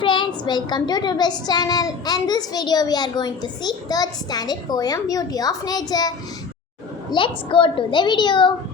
friends, welcome to today's channel. In this video we are going to see 3rd standard poem Beauty of Nature. Let's go to the video.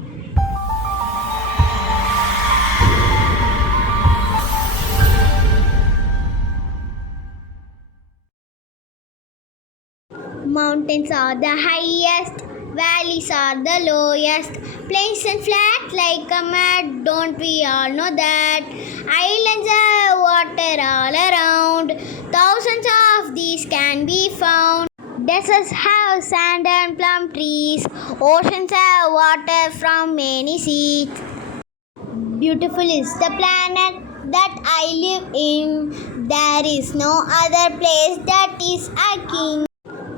Mountains are the highest, valleys are the lowest, plains and flat like a mat, don't we all know that? Islands have water all around, thousands of these can be found. Deserts have sand and plum trees, oceans have water from many seas. Beautiful is the planet that I live in, there is no other place that is a king.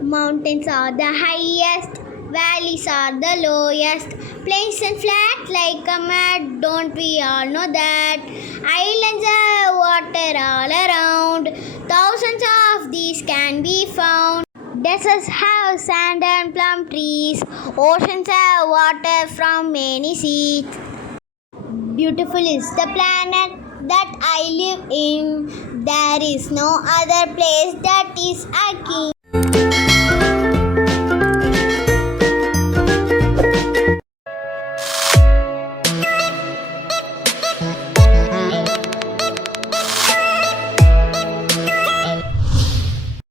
Mountains are the highest, valleys are the lowest, plains and flat like a mat, don't we all know that? Islands have water all around, thousands of these can be found. Deserts have sand and plum trees, oceans have water from many seas. Beautiful is the planet that I live in, there is no other place that is a king.